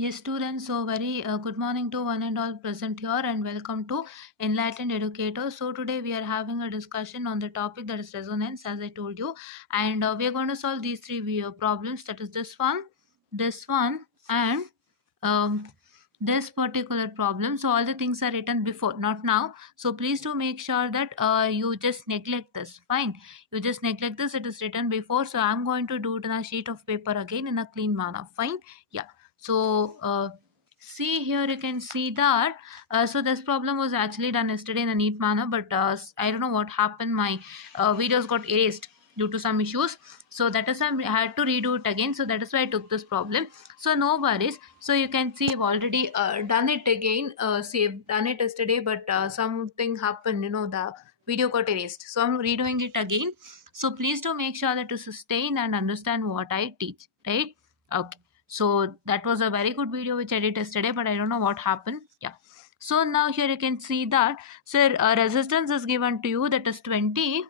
Yes, students. So, very good morning to one and all present here, and welcome to Enlightened Educator. So, today we are having a discussion on the topic that is resonance, as I told you, and we are going to solve these three problems. That is this one, and um, this particular problem. So, all the things are written before, not now. So, please do make sure that you just neglect this. Fine, you just neglect this. It is written before. So, I'm going to do it on a sheet of paper again in a clean manner. Fine, yeah. So see here, you can see that so this problem was actually done yesterday in a neat manner, but I don't know what happened. My videos got erased due to some issues, so that is why I had to redo it again. So that is why I took this problem. So no worries. So you can see I've already done it again. See, I've done it yesterday, but something happened, the video got erased, so I'm redoing it again. So please do make sure that you sustain and understand what I teach, right? Okay. So that was a very good video which I did yesterday, but I don't know what happened. Yeah. So now here you can see that, sir, resistance is given to you, that is 20.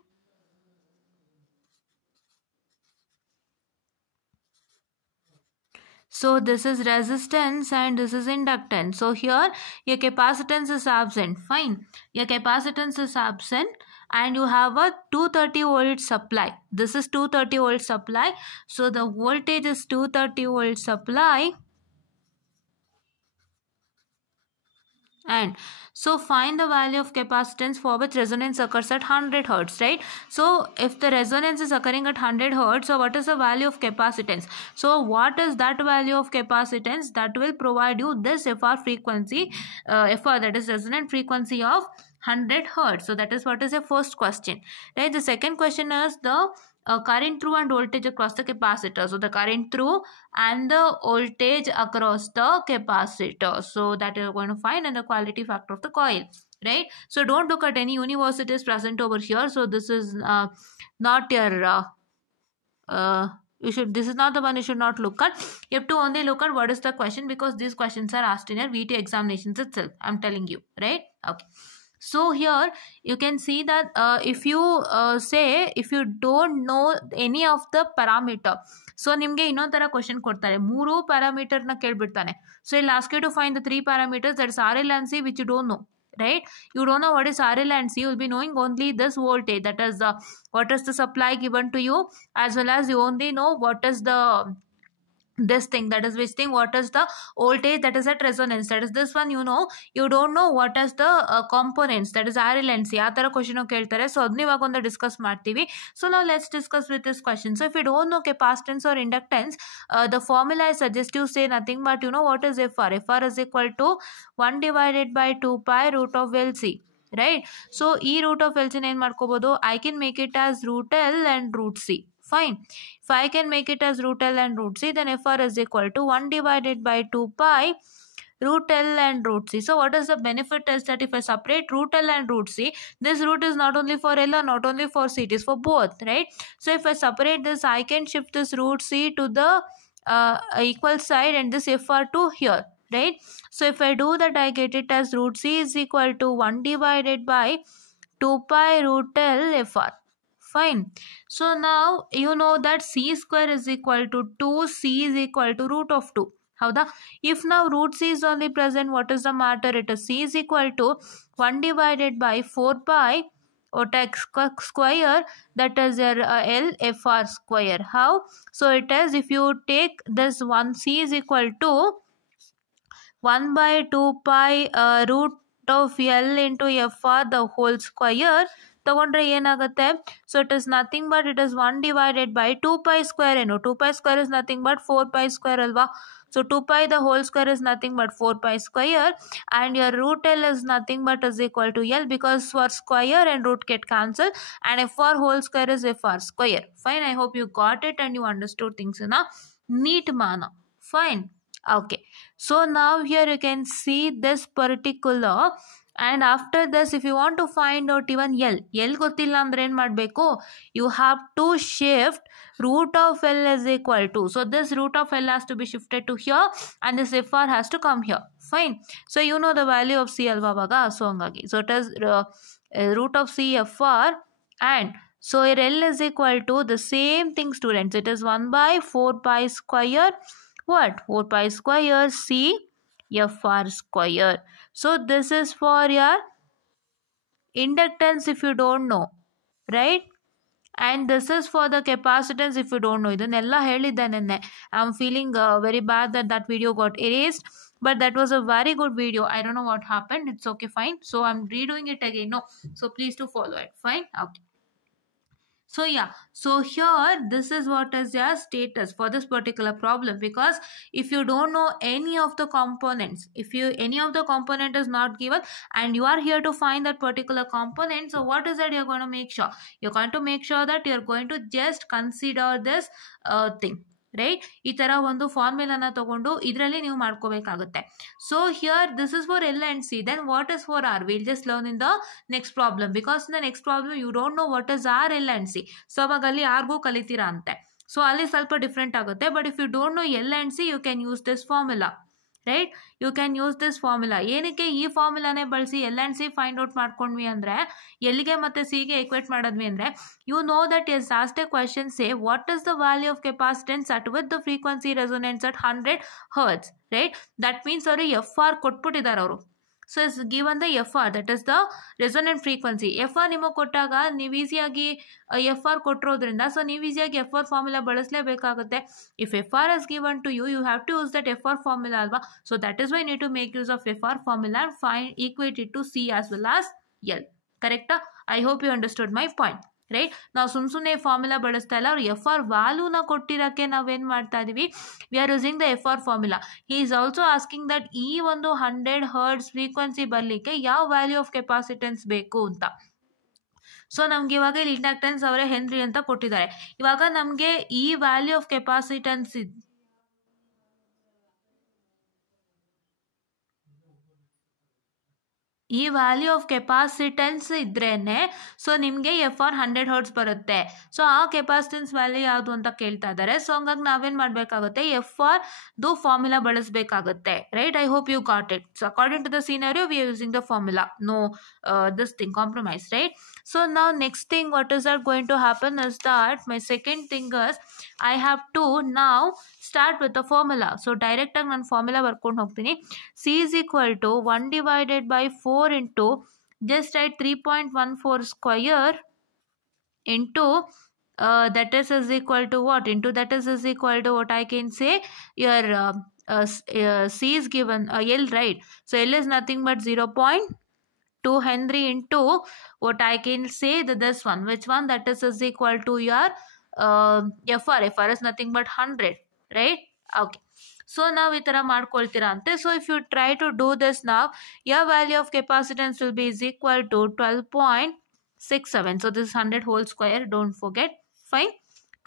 So this is resistance and this is inductance. So here your capacitance is absent. Fine. Your capacitance is absent and you have a 230 volt supply. This is 230 volt supply. So the voltage is 230 volt supply. And so find the value of capacitance for which resonance occurs at 100 hertz, right? So if the resonance is occurring at 100 hertz, so what is the value of capacitance? So what is that value of capacitance? That will provide you this FR frequency, FR, that is resonant frequency of 100 hertz. So that is what is the first question, right? The second question is the current through and voltage across the capacitor. So the current through and the voltage across the capacitor. So that you're going to find, and the quality factor of the coil, right? So don't look at any universities present over here. So this is not your this is not the one you should not look at. You have to only look at what is the question, because these questions are asked in your VT examinations itself. I'm telling you, right? Okay. So here you can see that if you say if you don't know any of the parameter, so ನಿಮಗೆ ಇನ್ನೊಂದು ತರ ಕ್ವಶನ್ ಕೊಡ್ತಾರೆ, ಮೂರು ಪ್ಯಾರಾಮೀಟರ್ ನ ಕೇಳ್ಬಿಡ್ತಾನೆ. So he'll ask you to find the three parameters, that is RL and C, which you don't know, right? You don't know what is RL and C. You'll be knowing only this voltage, that is what is the supply given to you, as well as you only know what is the this thing, that is which thing, what is the voltage that is at resonance, that is this one. You don't know what is the components, that is RL and C. ಆ ತರ ಕ್ವಶನ್ ಕೇಳ್ತಾರೆ. ಸೊ ಅದನ್ನ ಇವಾಗ ಒಂದು ಡಿಸ್ಕಸ್ ಮಾಡ್ತೀವಿ. So ನಾವು let's discuss with this question. So if you don't know capacitance or inductance, the formula I suggest you say nothing but what is FR. FR is equal to 1 divided by 2 pi root of LC, right? So ಈ root of LC ಏನು ಮಾಡ್ಕೋಬಹುದು, I can make it as root L and root C. Fine. If I can make it as root L and root C, then FR is equal to 1 divided by 2 pi root L and root C. So what is the benefit is that if I separate root L and root C, this root is not only for L or not only for C, it is for both, right? So if I separate this, I can shift this root C to the equal side and this FR to here, right? So if I do that, I get it as root C is equal to 1 divided by 2 pi root L FR. Fine. So now you know that C square is equal to 2, C is equal to root of 2. Howda? If now root C is only present, what is the matter? It is C is equal to 1 divided by 4 pi or x square, that is your L FR square. How? So it is, if you take this one, C is equal to 1 by 2 pi root of L into FR the whole square. ತಗೊಂಡ್ರೆ ಏನಾಗುತ್ತೆ? So it is nothing but it is 1 divided by 2 pi square. 2 pi square is nothing but 4 pi square ಅಲ್ವಾ? So 2 pi the whole square is nothing but 4 pi square, and your root L is nothing but is equal to L, because for square and root get cancelled, and FR whole square is FR square. Fine. I hope you got it and you understood things in a neat manner. Fine. Okay. So now here you can see this particular, and after this if you want to find out even L ಗೊತ್ತಿಲ್ಲ ಅಂದ್ರೆ ಏನು ಮಾಡಬೇಕು, you have to shift root of L is equal to, so this root of L has to be shifted to here and this FR has to come here. Fine. So you know the value of C ಅಲ್ವಾ ಅವಾಗ. ಸೊ ಹಂಗಾಗಿ so it is root of C FR, and so your L is equal to the same thing, students. It is 1 by 4 pi square what? 4 pi square C FR square. So this is for your inductance if you don't know, right? And this is for the capacitance if you don't know. ಇದನ್ನೆಲ್ಲ ಹೇಳಿದ್ದೆ ನೆನ್ನೆ. I am feeling very bad that video got erased, but that was a very good video. I don't know what happened. It's okay, fine. So I'm redoing it again. No, so please to follow it. Fine, okay. So yeah, so here this is what is your status for this particular problem, because if you don't know any of the components, if you any of the component is not given and you are here to find that particular component, so what is that you're going to make sure? You're going to make sure that you're going to just consider this thing, right? ಈ ಥರ ಒಂದು ಫಾರ್ಮುಲಾನ ತಗೊಂಡು ಇದರಲ್ಲಿ ನೀವು ಮಾಡ್ಕೋಬೇಕಾಗುತ್ತೆ. So here this is for L and C. Then what is for R? Will just learn in the next problem, because in the next problem you don't know what is R, L and C. So ಅವಾಗ ಅಲ್ಲಿ ಆರ್ಗೂ ಕಲಿತೀರಾ ಅಂತೆ. ಸೊ ಅಲ್ಲಿ ಸ್ವಲ್ಪ different ಆಗುತ್ತೆ. But if you don't know L and C, you can use this formula, right? You can use this formula. ಏನಕ್ಕೆ ಈ ಫಾರ್ಮುಲಾನೇ ಬಳಸಿ L and C find out ಮಾಡ್ಕೊಂಡ್ವಿ ಅಂದರೆ, ಎಲ್ಲಿಗೆ ಮತ್ತು ಸಿಗೆ ಈಕ್ವೇಟ್ ಮಾಡಿದ್ವಿ ಅಂದರೆ, you know that is asked a question say what is the value of capacitance at with the frequency resonance at 100 hertz, right? That means ಅವರು ಎಫ್ ಆರ್ ಕೊಟ್ಬಿಟ್ಟಿದ್ದಾರೆ ಅವರು. So is given the F R, that is the resonant frequency. F R ನಿಮಗೆ ಕೊಟ್ಟಾಗ ನೀವು ಈಸಿಯಾಗಿ F R ಕೊಟ್ಟಿರೋದ್ರಿಂದ so ನೀವು ಈಸಿಯಾಗಿ ಎಫ್ ಆರ್ ಫಾರ್ಮುಲಾ ಬಳಸಲೇಬೇಕಾಗುತ್ತೆ. If F R is given to you, you have to use that F R formula ಅಲ್ವಾ? So that is why need to make use of F R formula and find equate it to C as well as L. ಕರೆಕ್ಟಾ? I hope you understood my point, right? ನಾವು ಸುಮ್ಮನೆ ಫಾರ್ಮುಲಾ ಬಳಸ್ತಾ ಇಲ್ಲ. ಅವ್ರು F R ವ್ಯಾಲ್ಯೂನ ಕೊಟ್ಟಿರೋಕ್ಕೆ ನಾವೇನು ಮಾಡ್ತಾ ಇದೀವಿ? We are using the F R formula. He is also asking that ಈ ಒಂದು 100 ಹರ್ಟ್ಸ್ ಫ್ರೀಕ್ವೆನ್ಸಿ ಬರಲಿಕ್ಕೆ ಯಾವ ವ್ಯಾಲ್ಯೂ ಆಫ್ ಕೆಪಾಸಿಟೆನ್ಸ್ ಬೇಕು ಅಂತ. ಸೊ ನಮ್ಗೆ ಇವಾಗ ಇಲ್ಲಿ ಇಂಡಕ್ಟೆನ್ಸ್ ಅವರೇ ಹೆನ್ರಿ ಅಂತ ಕೊಟ್ಟಿದ್ದಾರೆ. ಇವಾಗ ನಮಗೆ ಈ ವ್ಯಾಲ್ಯೂ ಆಫ್ ಕೆಪಾಸಿಟೆನ್ಸ್ ಈ ವ್ಯಾಲ್ಯೂ ಆಫ್ ಕೆಪಾಸಿಟೆನ್ಸ್ ಇದ್ರೇನೆ ಸೊ ನಿಮಗೆ ಎಫ್ ಆರ್ 100 ಹರ್ಟ್ಸ್ ಬರುತ್ತೆ. ಸೊ ಆ ಕೆಪಾಸಿಟೆನ್ಸ್ ವ್ಯಾಲ್ಯೂ ಯಾವುದು ಅಂತ ಕೇಳ್ತಾ ಇದ್ದಾರೆ. ಸೊ ಹಂಗಾಗಿ ನಾವೇನು ಮಾಡಬೇಕಾಗುತ್ತೆ? ಎಫ್ ಆರ್ ದು ಫಾರ್ಮುಲಾ ಬಳಸಬೇಕಾಗುತ್ತೆ, right? I hope you got it. So according to the scenario we are using the formula, no this thing compromise, right? So ನಾವು next thing what is that going to happen is that my second thing is I have to ನಾವು start with the formula. So ಡೈರೆಕ್ಟಾಗಿ ನಾನು formula ಬರ್ಕೊಂಡು ಹೋಗ್ತೀನಿ. C is equal to 1 divided by 4 into just write 3.14 square into that is equal to what? Into that is equal to what I can say your C is given L, right? So L is nothing but 0.2 Henry into what I can say this one. Which one? That is equal to your FR. FR is nothing but 100, right? Okay. So ನಾವು ಈ ಥರ ಮಾಡ್ಕೊಳ್ತೀರಾ ಅಂತೆ. So if you try to do this now, your value of capacitance will be is equal to 12.67. So this is 100 whole square, don't forget. Fine.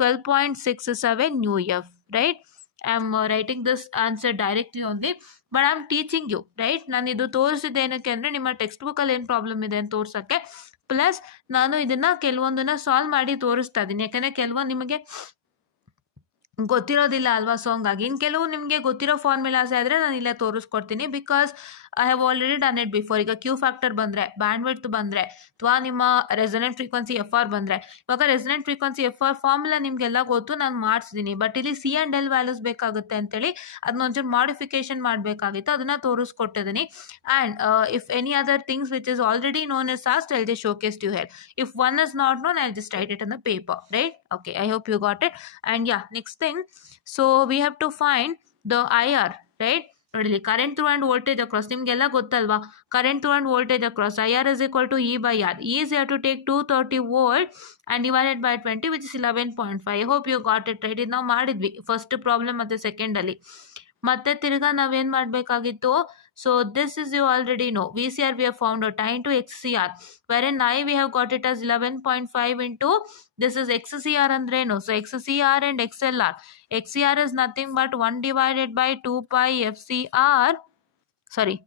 12.67 nu f, right? I am writing this answer directly only, but I am teaching you, right? ನಾನು ಇದು ತೋರಿಸಿದ್ದೆ ಏನಕ್ಕೆ ಅಂದರೆ ನಿಮ್ಮ ಟೆಕ್ಸ್ಟ್ ಬುಕ್ಕಲ್ಲಿ ಏನು ಪ್ರಾಬ್ಲಮ್ ಇದೆ ಅಂತ ತೋರ್ಸೋಕ್ಕೆ, ಪ್ಲಸ್ ನಾನು ಇದನ್ನು ಕೆಲವೊಂದನ್ನು ಸಾಲ್ವ್ ಮಾಡಿ ತೋರಿಸ್ತಾ ಇದ್ದೀನಿ. ಯಾಕಂದರೆ ಕೆಲವೊಂದು ನಿಮಗೆ ಗೊತ್ತಿರೋದಿಲ್ಲ ಅಲ್ವಾ? ಸೊ ಹಂಗಾಗಿ ಇನ್ನು ಕೆಲವು ನಿಮಗೆ ಗೊತ್ತಿರೋ ಫಾರ್ಮುಲಾಸ್ ಆದರೆ ನಾನು ಇಲ್ಲೇ ತೋರಿಸ್ಕೊಡ್ತೀನಿ, because I have already done it before. ಈಗ ಕ್ಯೂ ಫ್ಯಾಕ್ಟರ್ ಬಂದರೆ, ಬ್ಯಾಂಡ್ ವಿಡ್ತ್ ಬಂದರೆ, ಅಥವಾ ನಿಮ್ಮ ರೆಸೊನೆಂಟ್ ಫ್ರೀಕ್ವೆನ್ಸಿ ಎಫ್ ಆರ್ ಬಂದರೆ, ಇವಾಗ resonant frequency F R formula ನಿಮಗೆಲ್ಲ ಗೊತ್ತು, ನಾನು ಮಾಡಿಸಿದ್ದೀನಿ. ಬಟ್ ಇಲ್ಲಿ ಸಿ ಆ್ಯಂಡ್ ಎಲ್ ವ್ಯಾಲ್ಯೂಸ್ ಬೇಕಾಗುತ್ತೆ ಅಂತೇಳಿ ಅದನ್ನ ಒಂಚೂರು ಮಾಡಿಫಿಕೇಶನ್ ಮಾಡಬೇಕಾಗಿತ್ತು, ಅದನ್ನು ತೋರಿಸ್ಕೊಟ್ಟಿದ್ದೀನಿ. And if any other things which is already known is asked, I'll just showcase you here. If one is not non, I'll just write it in the paper, right? Okay, I hope you got it. And yeah, next thing, so we have to find the IR, right? ನೋಡಿಲಿ, current through and voltage across ನಿಮಗೆಲ್ಲ ಗೊತ್ತಲ್ವಾ? Current through and voltage across IR is equal to E by R. E is here to take 230 volt and divided by 20, which is 11.5. I hope you got it, right? ಇದು ನಾವು ಮಾಡಿದ್ವಿ first problem ಮತ್ತು ಸೆಕೆಂಡಲ್ಲಿ. ಮತ್ತೆ ತಿರ್ಗಾ ನಾವೇನು ಮಾಡಬೇಕಾಗಿತ್ತು? So this is you already know. VCR we have found out into XCR, wherein I we have got it as 11.5 into this is XCR ಅಂದ್ರೇನು? So XCR and XLR. XCR is nothing but 1 divided by 2 pi FCR, sorry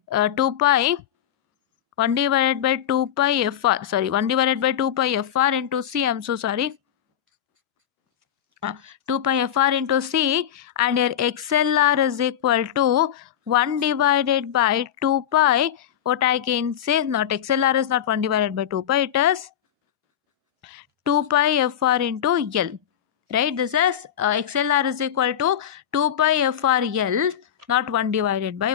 2 pi 1 divided by 2 pi FR, sorry 1 divided by 2 pi FR into C. I'm so sorry. 2 pi FR into C, and your XLR is equal to 1 divided by 2 pi, what I can say, not XLR is not 1 divided by 2 pi, it is 2 pi FR into L, right? This is XLR is equal to 2 pi FRL, not 1 divided by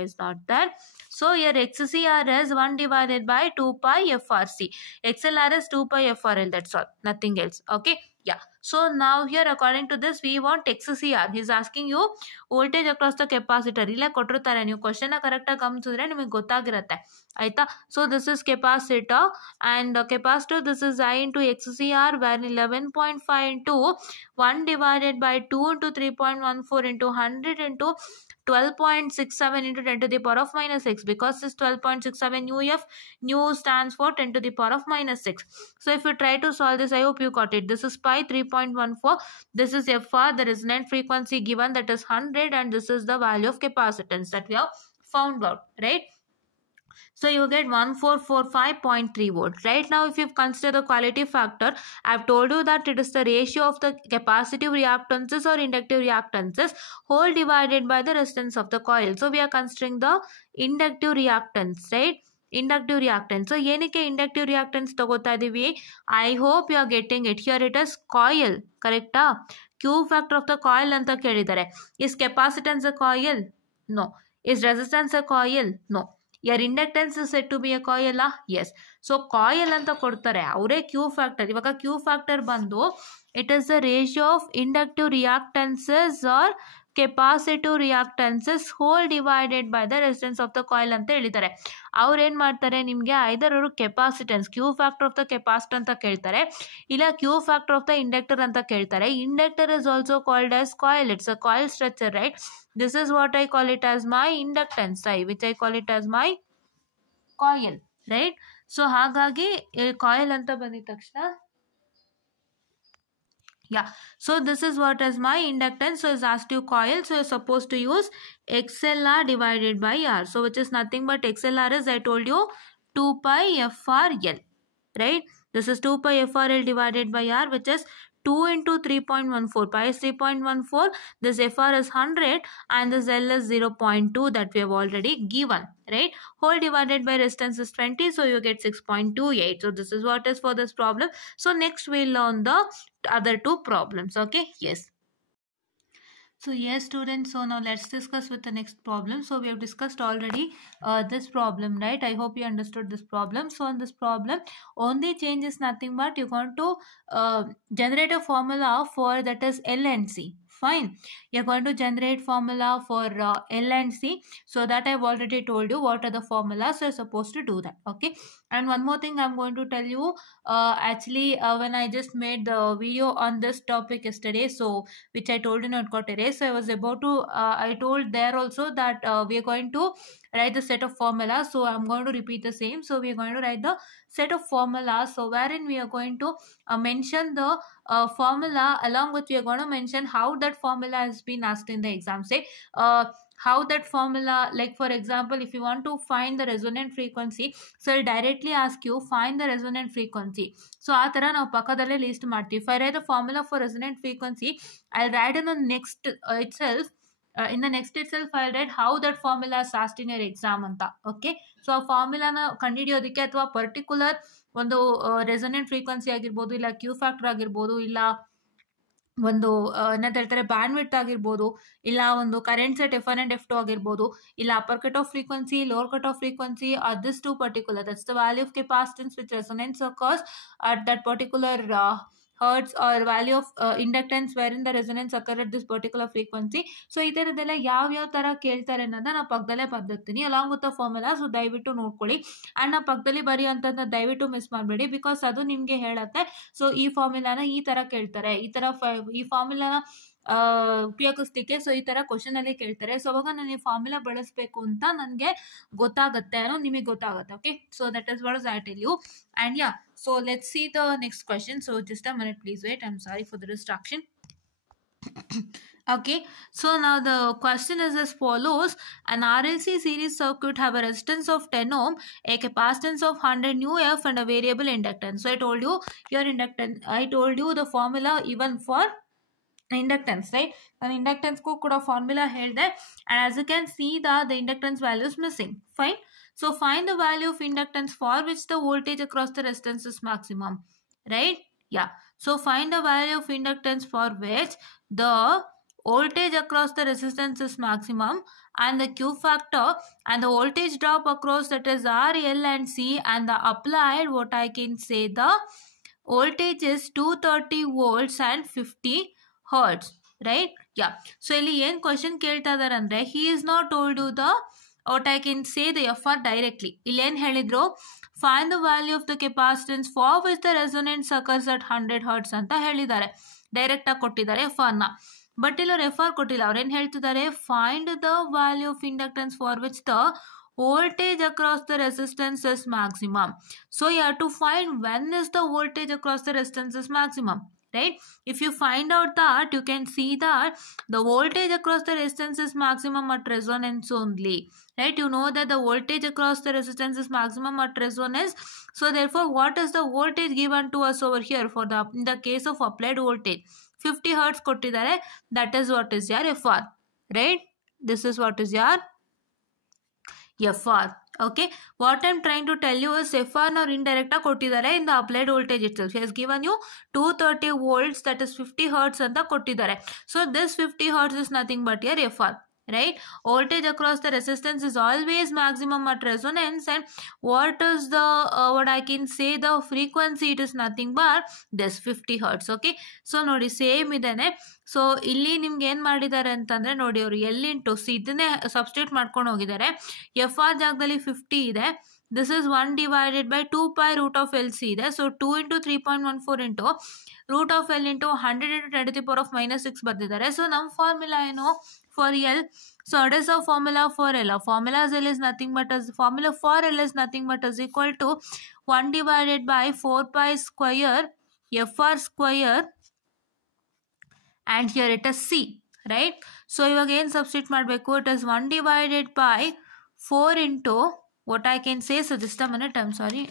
is not there. So here XCR is 1 divided by 2 pi FRC. XLR is 2 pi FRL, that's all, nothing else. Okay, yeah. So now here according to this we want XCR. He is asking you voltage across the capacitor. ಇಲ್ಲ ಕೊಟ್ಟಿರ್ತಾರೆ, ನೀವು ಕ್ವಶನ್ ಕರೆಕ್ಟಾಗಿ ಗಮನಿಸಿದ್ರೆ ನಿಮಗೆ ಗೊತ್ತಾಗಿರುತ್ತೆ ಆಯ್ತಾ. So this is capacitor and capacitor, this is I into XCR, where 11.5 into 1 divided by 2 into 3.14 into 100 into 12.67 into 10 to the power of minus 6, because this 12.67 UF, nu stands for 10 to the power of minus 6. So if you try to solve this, I hope you got it. This is pi 3.14, this is FR, the resonant frequency given, that is 100, and this is the value of capacitance that we have found out, right? So you get 1445.3 volt. Right now, if you consider the quality factor, I have told you that it is the ratio of the capacitive reactances or inductive reactances whole divided by the resistance of the coil. So we are considering the inductive reactance, right? Inductive reactance. So ಏನಕ್ಕೆ inductive reactance ತಗೋತಾ ಇದೀವಿ? I hope you are getting it. Here it is coil, correct? Q factor of the coil ಅಂತ ಕೇಳಿದ್ದಾರೆ. Is capacitance a coil? No. Is resistance a coil? No. Your inductance is said to be a coil? Yes. So coil ಅಂತ ಕೊಡ್ತಾರೆ, ಅವರೇ Q factor. ಇವಾಗ Q factor ಬಂದು it is the ratio of inductive reactances or capacitive reactances whole divided by the resistance of the coil ಅಂತ ಹೇಳಿದ್ದಾರೆ. ಅವ್ರು ಏನು ಮಾಡ್ತಾರೆ, ನಿಮಗೆ ಐದರ್ ಅವರು capacitance Q factor of the capacitor ಅಂತ ಕೇಳ್ತಾರೆ, ಇಲ್ಲ Q factor of the inductor ಅಂತ ಕೇಳ್ತಾರೆ. Inductor is also called as coil. It's a coil structure, right? This is what I call it as my inductance, which I call it as my coil, right? So ಹಾಗಾಗಿ coil ಅಂತ ಬಂದಿದ ತಕ್ಷಣ, yeah, so this is what is my inductance. So it's asked you coil, so you're supposed to use XLR divided by R, so which is nothing but XLR is, I told you, 2 pi FRL, right? This is 2 pi FRL divided by R, which is 2 into 3.14. Pi is 3.14, this FR is 100, and this L is 0.2 that we have already given, right? Whole divided by resistance is 20, so you get 6.28. So this is what is for this problem. So next we'll learn the other two problems. Okay, yes. So yes students, so now let's discuss with the next problem. So we have discussed already this problem, right? I hope you understood this problem. So in this problem, only change is nothing but you're going to generate a formula for, that is L and C. Fine, you're going to generate formula for L and C. So that I've already told you what are the formulas, so you're supposed to do that. Okay, and one more thing I'm going to tell you, actually when I just made the video on this topic yesterday, so which I told you not got erased, so I was about to I told there also that we are going to write the set of formulas. So I'm going to repeat the same. So we are going to write the set of formulas, so wherein we are going to mention the formula, along with we are going to mention how that formula has been asked in the exam. Say how that formula, like for example, if you want to find the resonant frequency, so I'll directly ask you find the resonant frequency. So ಆ ಥರ ನಾವು ಪಕ್ಕದಲ್ಲೇ ಲಿಸ್ಟ್ ಮಾಡ್ತೀವಿ. If I write the formula for resonant frequency, I'll write in the next itself. In the next itself, I'll write how that formula is asked in your exam ಅಂತ. Okay, so ಆ ಫಾರ್ಮುಲಾನ ಕಂಡುಹಿಡಿಯೋದಕ್ಕೆ ಅಥವಾ ಪರ್ಟಿಕ್ಯುಲರ್ ಒಂದು ರೆಸೊನೆಂಟ್ ಫ್ರೀಕ್ವೆನ್ಸಿ ಆಗಿರ್ಬೋದು, ಇಲ್ಲ Q factor ಆಗಿರ್ಬೋದು, ಇಲ್ಲ ಒಂದು ಏನಂತ ಹೇಳ್ತಾರೆ ಬ್ಯಾಂಡ್ ವಿಡ್ತ್ ಆಗಿರ್ಬೋದು, ಇಲ್ಲ ಒಂದು current set F1 and F2 ಆಗಿರ್ಬೋದು, ಇಲ್ಲ upper cut off frequency, lower cut off frequency, this to particular, that's the value of capacitance which resonance occurs at that particular hertz or value of inductance wherein the resonance occur at this particular frequency. So ಈ ಥರದ್ದೆಲ್ಲ ಯಾವ ಥರ ಕೇಳ್ತಾರೆ ಅನ್ನೋದನ್ನ ನಾನು ಪಕ್ಕದಲ್ಲೇ ಬರ್ದಿರ್ತೀನಿ along with the formula. So ದಯವಿಟ್ಟು ನೋಡ್ಕೊಳ್ಳಿ, ಆ್ಯಂಡ್ ನಾವು ಪಕ್ಕದಲ್ಲಿ ಬರೆಯುವಂಥದ್ದನ್ನ ದಯವಿಟ್ಟು ಮಿಸ್ ಮಾಡಬೇಡಿ, ಬಿಕಾಸ್ ಅದು ನಿಮಗೆ ಹೇಳುತ್ತೆ. ಸೊ ಈ ಫಾರ್ಮುಲಾನ ಈ ಥರ ಕೇಳ್ತಾರೆ, ಈ ಥರ ಈ ಫಾರ್ಮುಲಾನ ಉಪಯೋಗಿಸ್ಲಿಕ್ಕೆ ಸೊ ಈ ಥರ ಕ್ವಶನಲ್ಲಿ ಕೇಳ್ತಾರೆ. ಸೊ ಅವಾಗ ನಾನು ಈ ಫಾರ್ಮುಲಾ ಬಳಸಬೇಕು ಅಂತ ನನಗೆ ಗೊತ್ತಾಗುತ್ತೆ ಅನ್ನೋ ನಿಮಗೆ ಗೊತ್ತಾಗುತ್ತೆ. Okay, so that is what I tell you. And yeah, so let's see the next question. So just a minute, please wait. I'm sorry for the distraction. Okay, so now the question is as follows: an RLC series circuit have a resistance of 10 ohm, a capacitance of 100 nu f, and a variable inductance. So I told you your inductance, I told you the formula even for inductance, right? And inductance ko kuda formula ಹೇಳಿದೆ, and as you can see that the inductance value is missing. Fine, so find the value of inductance for which the voltage across the resistance is maximum, right? Yeah. So find the value of inductance for which the voltage across the resistance is maximum and the Q factor and the voltage drop across, that is R, L and C, and the applied, what I can say, the voltage is 230 volts and 50 hertz, right? Yeah. So ಇಲ್ಲಿ ಏನು ಕ್ವಶನ್ ಕೇಳ್ತಾ ಇದಾರೆ ಅಂದ್ರೆ he is not told you the what I can say the FR directly. ಇಲ್ಲಿ ಏನು ಹೇಳಿದ್ರು, find the value of the capacitance for which the resonance occurs at 100 hertz ಅಂತ ಹೇಳಿದ್ದಾರೆ. ಡೈರೆಕ್ಟ್ ಆಗಿ ಕೊಟ್ಟಿದ್ದಾರೆ FR ನ. ಬಟ್ ಇಲ್ಲಿ ಅವ್ರು FR ಕೊಟ್ಟಿಲ್ಲ. ಅವ್ರು ಏನು ಹೇಳ್ತಿದ್ದಾರೆ, find the value of inductance for which the voltage across the resistance is maximum. So you have to find when is the voltage across the resistance is maximum, right? If you find out that, you can see that the voltage across the resistance is maximum at resonance only, right? You know that the voltage across the resistance is maximum at resonance. So therefore, what is the voltage given to us over here for the in the case of applied voltage? 50 hertz kottidare. That is what is your FR, right? This is what is your FR. Okay, what I'm trying to tell you is FR now indirect kottidare in the applied voltage itself. He has given you 230 volts, that is 50 hertz anta kottidare. So this 50 hertz is nothing but your FR, right? Voltage across the resistance is always maximum at resonance, and what is the what I can say, the frequency, it is nothing but this 50 hertz. Okay, so ನೋಡಿ same ಇದೇನೆ. So ಇಲ್ಲಿ ನಿಮ್ಗೆ ಏನು ಮಾಡಿದ್ದಾರೆ ಅಂತಂದರೆ ನೋಡಿ, ಅವರು L into C ಇದನ್ನೇ ಸಬ್ಸ್ಟಿಟ್ಯೂಟ್ ಮಾಡ್ಕೊಂಡು ಹೋಗಿದ್ದಾರೆ. FR ಜಾಗದಲ್ಲಿ 50 ಇದೆ. This is 1 divided by 2 pi root of L C ಇದೆ. So 2 into 3.14 into root of L into 100 into 10⁻⁻6 ಬರ್ತಿದ್ದಾರೆ. ಸೊ ನಮ್ಮ ಫಾರ್ಮುಲಾ ಏನು for L? So what is the formula for L? Our formula L is nothing but as formula for L is nothing but is equal to 1 divided by 4 pi square FR square, and here it is C, right? So ಇವಾಗ ಏನು ಸಬ್ಸ್ಟಿಟ್ಯೂಟ್ ಮಾಡಬೇಕು, it is 1 divided by 4 into what I can say, so just a minute, I'm sorry,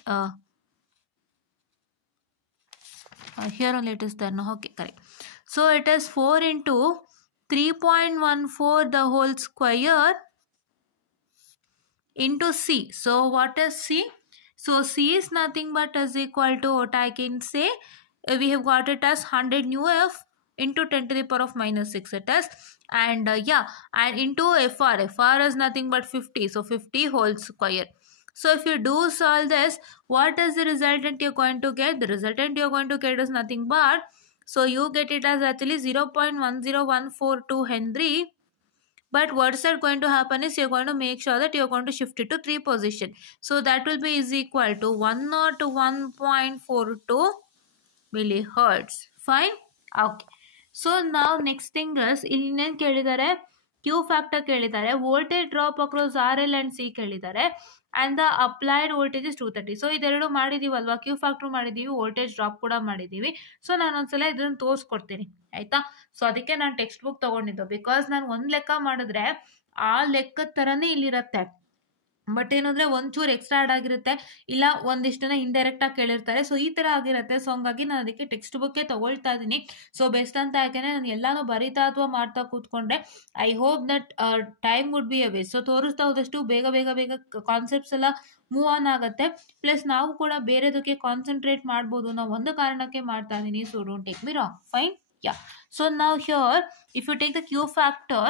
here only it is there, no, okay, correct. So it is 4 into 3.14 the whole square into C. So what is C? So C is nothing but is equal to what I can say, we have got it as 100 nu F into 10⁻⁻6 it is, and yeah, and into FR. FR is nothing but 50, so 50 whole square. So if you do solve this, what is the resultant you're going to get? The resultant you're going to get is nothing but, so you get it as actually 0.10142 Henry. But what is that going to happen is you're going to make sure that you're going to shift it to 3 position. So that will be is equal to 101.42 millihertz. Fine? Okay. So now next thing is, ಇಲ್ಲಿ ಇನ್ನೇನು ಕೇಳಿದ್ದಾರೆ, Q factor ಕೇಳಿದ್ದಾರೆ, voltage drop across RL and C ಕೇಳಿದ್ದಾರೆ, and the applied voltage is 230. ಸೊ ಇದೆರಡು ಮಾಡಿದೀವಲ್ವಾ, Q factor ಮಾಡಿದೀವಿ, voltage drop ಕೂಡ ಮಾಡಿದೀವಿ. ಸೊ ನಾನು ಒಂದ್ಸಲ ಇದನ್ನು ತೋರಿಸ್ಕೊಡ್ತೀನಿ, ಆಯ್ತಾ? ಸೊ ಅದಕ್ಕೆ ನಾನು ಟೆಕ್ಸ್ಟ್ ಬುಕ್ ತಗೊಂಡಿದ್ದು, ಬಿಕಾಸ್ ನಾನು ಒಂದು ಲೆಕ್ಕ ಮಾಡಿದ್ರೆ ಆ ಲೆಕ್ಕದ ಥರನೇ ಇಲ್ಲಿರುತ್ತೆ. ಬಟ್ ಏನಂದ್ರೆ ಒಂಚೂರು ಎಕ್ಸ್ಟ್ರಾ ಆಡ್ ಆಗಿರುತ್ತೆ, ಇಲ್ಲ ಒಂದಿಷ್ಟನ್ನ ಇಂಡೈರೆಕ್ಟ್ ಆಗಿ ಕೇಳಿರ್ತಾರೆ. ಸೊ ಈ ತರ ಆಗಿರುತ್ತೆ. ಸೊ ಹಂಗಾಗಿ ನಾನು ಅದಕ್ಕೆ ಟೆಕ್ಸ್ಟ್ ಬುಕ್ಕೇ ತಗೊಳ್ತಾ ಇದ್ದೀನಿ. ಸೊ ಬೆಸ್ಟ್ ಅಂತ ಯಾಕೆಂದ್ರೆ ನಾನು ಎಲ್ಲಾನು ಬರಿತಾ ಅಥವಾ ಮಾಡ್ತಾ ಕೂತ್ಕೊಂಡ್ರೆ I hope that time would be a waste. So ತೋರಿಸ್ತಾ ಹೋದಷ್ಟು ಬೇಗ ಬೇಗ ಬೇಗ ಕಾನ್ಸೆಪ್ಟ್ಸ್ ಎಲ್ಲ ಮೂವ್ ಆನ್ ಆಗುತ್ತೆ. ಪ್ಲಸ್ ನಾವು ಕೂಡ ಬೇರೆದಕ್ಕೆ ಕಾನ್ಸಂಟ್ರೇಟ್ ಮಾಡ್ಬೋದು. ನಾವು ಒಂದು ಕಾರಣಕ್ಕೆ ಮಾಡ್ತಾ ಇದ್ದೀನಿ. So don't take me wrong. Fine? Yeah. So now here, if you take the Q factor,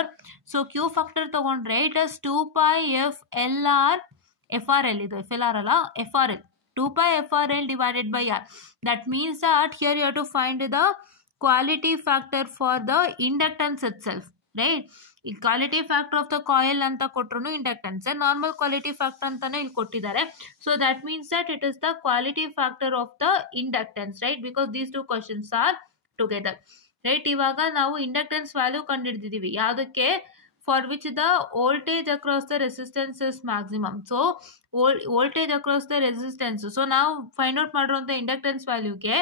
so Q factor ತಗೊಂಡ್ರೆ it is 2 pi FLR, FRL ಇದು FLR ಅಲ್ಲ, FRL, 2 pi FRL divided by R. That means that here you have to find the quality factor for the inductance itself, right? ಈ quality factor of the coil ಅಂತ ಕೊಟ್ರು inductance, normal quality factor ಅಂತಾನೆ ಇಲ್ಲಿ ಕೊಟ್ಟಿದ್ದಾರೆ. So that means that it is the quality factor of the inductance, right? Because these two questions are together, right? ಇವಾಗ ನಾವು inductance value ಕಂಡುಹಿಡಿದಿದ್ದೀವಿ. ಯಾವುದಕ್ಕೆ? For which the voltage across the resistance is maximum. So voltage across the resistance, so ನಾವು find out ಮಾಡಿರುವಂಥ ಇಂಡಕ್ಟೆನ್ಸ್ ವ್ಯಾಲ್ಯೂಗೆ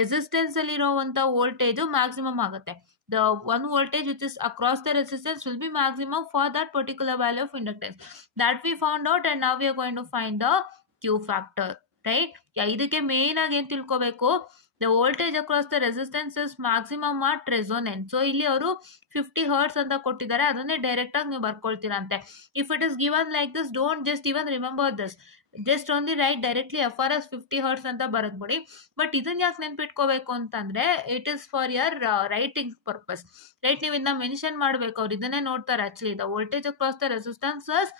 ರೆಸಿಸ್ಟೆನ್ಸ್ ಅಲ್ಲಿ ಇರುವಂಥ voltage maximum ಆಗುತ್ತೆ. The one voltage which is across the resistance will be maximum for that particular value of inductance. That we found out, and now we are going to find the Q factor, right? ಇದಕ್ಕೆ ಮೇನ್ ಆಗಿ ಏನು ತಿಳ್ಕೋಬೇಕು, The voltage across the resistance is maximum at resonance. So ಇಲ್ಲಿ ಅವರು 50 hertz ಅಂತ ಕೊಟ್ಟಿದ್ದಾರೆ, ಅದನ್ನೇ ಡೈರೆಕ್ಟ್ ಆಗಿ ನೀವು ಬರ್ಕೊಳ್ತೀರಂತೆ. If it is given like this, don't just even remember this. Just only write directly FRS 50 hertz ಅಂತ ಬರೆದ್ಬಿಡಿ. ಬಟ್ ಇದನ್ನ ಯಾಕೆ ನೆನ್ಪಿಟ್ಕೋಬೇಕು ಅಂತಂದ್ರೆ it is for your writing purpose, right? ನೀವು ಇದನ್ನ ಮೆನ್ಷನ್ ಮಾಡ್ಬೇಕು, ಅವ್ರು ಇದನ್ನೇ ನೋಡ್ತಾರೆ actually. The voltage across the resistances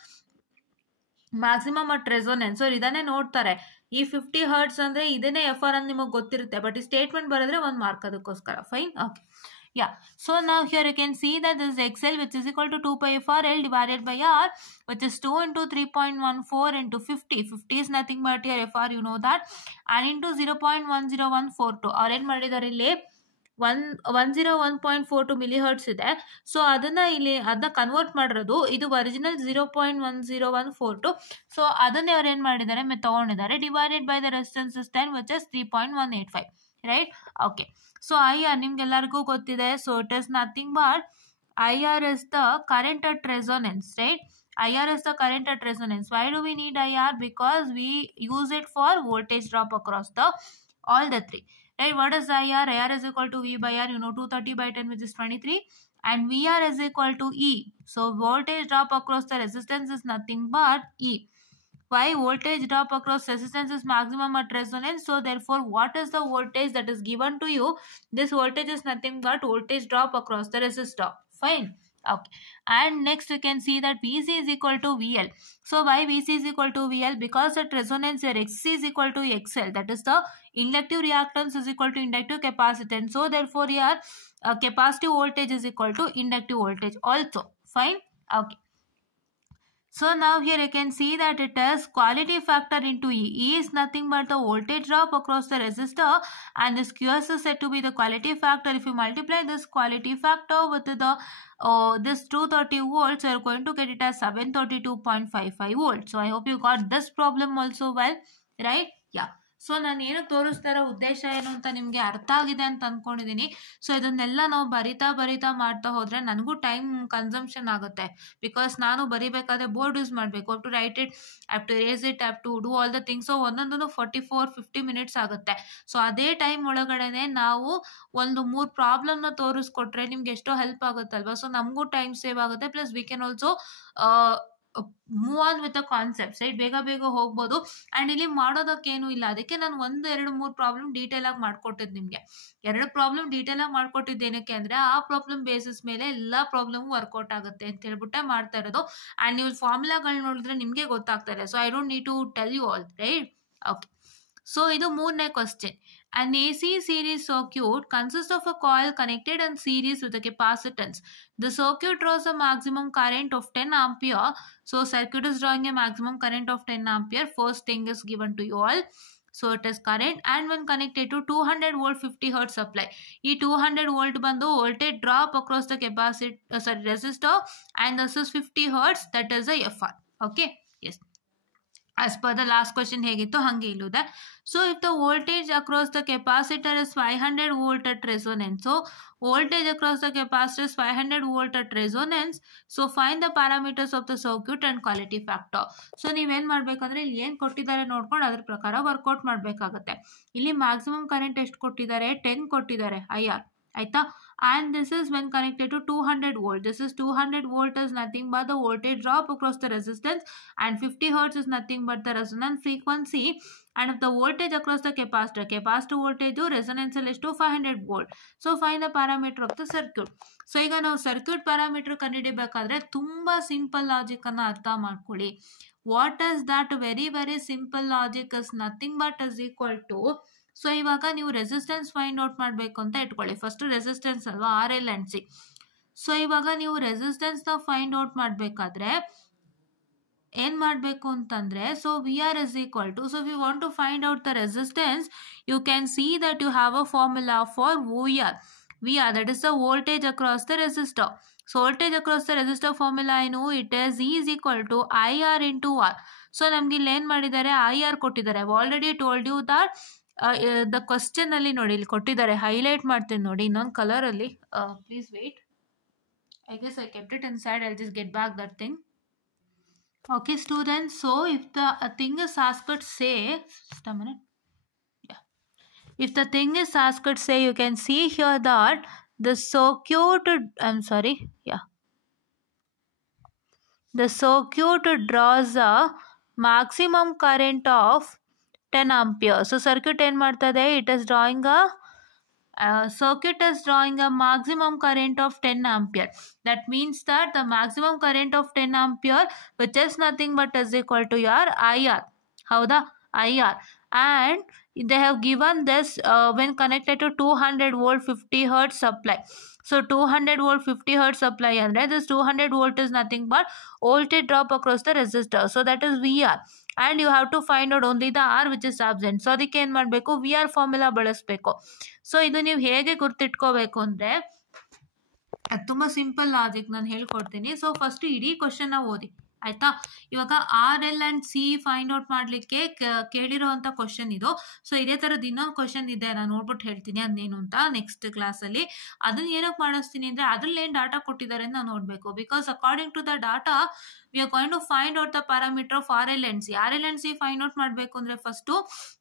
maximum at resonance, ಅವ್ರು ಇದನ್ನೇ ನೋಡ್ತಾರೆ. ಈ 50 ಹರ್ಟ್ಸ್ ಅಂದ್ರೆ ಇದನ್ನೇ FR ಅಂತ ನಿಮಗೆ ಗೊತ್ತಿರುತ್ತೆ, ಬಟ್ ಈ ಸ್ಟೇಟ್ಮೆಂಟ್ ಬರೆದ್ರೆ 1 ಮಾರ್ಕ್ ಅದಕ್ಕೋಸ್ಕರ. Fine, okay. Yeah, so now here you can see that this is XL, which is equal to 2 pi FRL divided by R, which is 2 into 3.14 into 50. 50 is nothing but here FR, you know that, and into 0.10142. ಅವ್ರು ಏನು ಮಾಡಿದ್ದಾರೆ ಇಲ್ಲಿ 101.42 ಮಿಲಿಹರ್ಟ್ಸ್ ಇದೆ. ಸೊ ಅದನ್ನ ಕನ್ವರ್ಟ್ ಮಾಡಿರೋದು, ಇದು ಒರಿಜಿನಲ್ 0.10142. ಸೊ ಅದನ್ನೇ ಅವ್ರು ಏನು ಮಾಡಿದ್ದಾರೆ ತಗೊಂಡಿದ್ದಾರೆ, divided by the resistance 10, which is 3.185, right? Okay. So IR ನಿಮ್ಗೆಲ್ಲರಿಗೂ ಗೊತ್ತಿದೆ. So it is nothing but IR is the current at resonance, right? IR is the current at resonance. Why do we need IR? Because we use it for voltage drop across the all the three. Right, what is IR? IR is equal to V by R, you know, 230 by 10, which is 23, and VR is equal to E. So voltage drop across the resistance is nothing but E. Why? Voltage drop across resistance is maximum at resonance. So therefore, what is the voltage that is given to you? This voltage is nothing but voltage drop across the resistor. Fine. Okay. And next we can see that VC is equal to VL. So why VC is equal to VL? Because at resonance here XC is equal to XL. That is the inductive reactance is equal to inductive capacitance. So therefore here capacitive voltage is equal to inductive voltage also. Fine. Okay. So now here you can see that it has quality factor into E. E is nothing but the voltage drop across the resistor, and this QS is said to be the quality factor. If you multiply this quality factor with the this 230 volts, you are going to get it as 732.55 volts. So I hope you got this problem also well, right? Yeah. So ನಾನು ಏನಕ್ಕೆ ತೋರಿಸ್ತಾ ಇರೋ ಉದ್ದೇಶ ಏನು ಅಂತ ನಿಮಗೆ ಅರ್ಥ ಆಗಿದೆ ಅಂತ ಅಂದ್ಕೊಂಡಿದ್ದೀನಿ. ಸೊ ಇದನ್ನೆಲ್ಲ ನಾವು ಬರಿತಾ ಮಾಡ್ತಾ ಹೋದರೆ ನನಗೂ ಟೈಮ್ ಕನ್ಸಂಪ್ಷನ್ ಆಗುತ್ತೆ. ಬಿಕಾಸ್ ನಾನು ಬರಿಬೇಕಾದ್ರೆ ಬೋರ್ಡ್ ಯೂಸ್ ಮಾಡಬೇಕು, have to write it, have to erase it, have to do all the things. So ಒಂದೊಂದು 44-50 ಮಿನಿಟ್ಸ್ ಆಗುತ್ತೆ. ಸೊ ಅದೇ ಟೈಮ್ ಒಳಗಡೆ ನಾವು ಒಂದು 3 ಪ್ರಾಬ್ಲಮ್ನ ತೋರಿಸ್ಕೊಟ್ರೆ ನಿಮ್ಗೆ ಎಷ್ಟೋ ಹೆಲ್ಪ್ ಆಗುತ್ತಲ್ವಾ. ಸೊ ನಮಗೂ ಟೈಮ್ ಸೇವ್ ಆಗುತ್ತೆ, plus we can also move on with the concepts, right? ಬೇಗ ಹೋಗ್ಬೋದು. ಆ್ಯಂಡ್ ಇಲ್ಲಿ ಮಾಡೋದಕ್ಕೇನು ಇಲ್ಲ, ಅದಕ್ಕೆ ನಾನು 1-2-3 ಪ್ರಾಬ್ಲಮ್ ಡೀಟೇಲ್ ಆಗಿ ಮಾಡ್ಕೊಟ್ಟಿದ್ದು ನಿಮಗೆ. 2 ಪ್ರಾಬ್ಲಮ್ ಡೀಟೇಲ್ ಆಗಿ ಮಾಡ್ಕೊಟ್ಟಿದ್ದೇನಕ್ಕೆ ಅಂದರೆ ಆ ಪ್ರಾಬ್ಲಮ್ ಬೇಸಿಸ್ ಮೇಲೆ ಎಲ್ಲ ಪ್ರಾಬ್ಲಮ್ ವರ್ಕೌಟ್ ಆಗುತ್ತೆ ಅಂತ ಹೇಳ್ಬಿಟ್ಟೆ ಮಾಡ್ತಾ ಇರೋದು. ಆ್ಯಂಡ್ ನೀವು ಫಾರ್ಮುಲಾಗಳು ನೋಡಿದ್ರೆ ನಿಮಗೆ ಗೊತ್ತಾಗ್ತಾರೆ. So I don't need to tell you all, right? Okay. So ಇದು 3ನೇ question. An AC series circuit consists of a coil connected in series with a capacitance. The circuit draws a maximum current of 10 ampere. So circuit is drawing a maximum current of 10 ampere. First thing is given to you all. So it is current, and when connected to 200 volt 50 hertz supply. ಈ 200 volt ಬಂದು voltage drop across the resistor, and this is 50 hertz, that is a FR. Okay, yes. As per the last question ಹೇಗಿತ್ತು ಹಂಗೆ ಇಲ್ಲುದೆ. So if the voltage across the capacitor is 500 volt at resonance, so voltage across the capacitor is 500 volt at resonance. So find the parameters of the circuit and quality factor. So ನೀವೇನು ಮಾಡಬೇಕಂದ್ರೆ ಇಲ್ಲಿ ಏನು ಕೊಟ್ಟಿದ್ದಾರೆ ನೋಡ್ಕೊಂಡು ಅದ್ರ ಪ್ರಕಾರ ವರ್ಕೌಟ್ ಮಾಡಬೇಕಾಗತ್ತೆ. ಇಲ್ಲಿ ಮ್ಯಾಕ್ಸಿಮಮ್ ಕರೆಂಟ್ ಎಷ್ಟು ಕೊಟ್ಟಿದ್ದಾರೆ? 10 ಕೊಟ್ಟಿದ್ದಾರೆ IR, ಆಯ್ತಾ? And this is when connected to 200 volt. This is 200 volt is nothing but the voltage drop across the resistance, and 50 hertz is nothing but the resonance frequency. And if the voltage across the capacitor voltage resonance is 500 volt. So find the parameter of the circuit. So ಈಗ ನಾವು circuit parameter ಕಂಡುಹಿಡಿಬೇಕಾದ್ರೆ ತುಂಬಾ simple logic ಅನ್ನ ಅರ್ಥ ಮಾಡ್ಕೊಳ್ಳಿ. What is that? Very simple logic is nothing but is equal to, so ಇವಾಗ ನೀವು resistance find out ಮಾಡಬೇಕು ಅಂತ ಇಟ್ಕೊಳ್ಳಿ. ಫಸ್ಟ್ ರೆಸಿಸ್ಟೆನ್ಸ್ ಅಲ್ವಾ, RL and C. ಸೊ ಇವಾಗ ನೀವು ರೆಸಿಸ್ಟೆನ್ಸ್ನ ಫೈಂಡ್ ಔಟ್ ಮಾಡಬೇಕಾದ್ರೆ ಏನು ಮಾಡಬೇಕು ಅಂತಂದರೆ, so VR is equal to, so if you want to find out the resistance, you can see that you have a formula for VR. VR, that is the voltage across the resistor. So voltage across the resistor formula I know it is E is equal to IR into R. So ನಮ್ಗೆ ಇಲ್ಲಿ ಏನು ಮಾಡಿದ್ದಾರೆ? IR ಕೊಟ್ಟಿದ್ದಾರೆ. I already told you that the question ಅಲ್ಲಿ ನೋಡಿ ಇಲ್ಲಿ ಕೊಟ್ಟಿದ್ದಾರೆ, highlight ಮಾಡ್ತೀನಿ ನೋಡಿ ಇನ್ನೊಂದು ಕಲರಲ್ಲಿ. Please wait, I guess I kept it inside. I just get back that thing. Okay students, so if the thing is asked, say just a minute, yeah, if the thing is asked, say you can see here that the circuit, the circuit draws a maximum current of 10 ampere. So circuit ಏನು ಮಾಡ್ತದೆ, it is drawing a circuit is drawing a maximum current of 10 ampere. That means that the maximum current of 10 ampere, which is nothing but is equal to your IR. Howda? IR. And they have given this when connected to 200 volt 50 hertz supply. So 200 volt 50 hertz supply, and this 200 volt is nothing but voltage drop across the resistor. So that is VR. And you have to find out only the R which is absent. So ಅದಕ್ಕೆ ಏನು ಮಾಡಬೇಕು, we are formula ಬಳಸಬೇಕು. ಸೊ ಇದು ನೀವು ಹೇಗೆ ಗುರ್ತಿಟ್ಕೋಬೇಕು ಅಂದರೆ, ಅದು ತುಂಬ ಸಿಂಪಲ್ ಲಾಜಿಕ್, ನಾನು ಹೇಳ್ಕೊಡ್ತೀನಿ. ಸೊ ಫಸ್ಟ್ ಇಡೀ ಕ್ವಶನ್ನ ಓದಿ, ಆಯ್ತಾ. ಇವಾಗ R L and C find out ಮಾಡಲಿಕ್ಕೆ ಕೇಳಿರೋವಂಥ ಕ್ವಶನ್ ಇದು. ಸೊ ಇದೇ ಥರದ್ದು ಇನ್ನೊಂದು ಕ್ವಶನ್ ಇದೆ, ನಾನು ನೋಡ್ಬಿಟ್ಟು ಹೇಳ್ತೀನಿ ಅದನ್ನೇನು ಅಂತ ನೆಕ್ಸ್ಟ್ ಕ್ಲಾಸಲ್ಲಿ. ಅದನ್ನ ಏನಕ್ಕೆ ಮಾಡಿಸ್ತೀನಿ ಅಂದರೆ, ಅದ್ರಲ್ಲಿ ಏನು ಡಾಟಾ ಕೊಟ್ಟಿದ್ದಾರೆ ಅಂತ ನಾವು ನೋಡಬೇಕು. Because according to the data we are going to find out the parameter of R L and C. R L and C find out ಮಾಡಬೇಕು ಅಂದರೆ ಫಸ್ಟು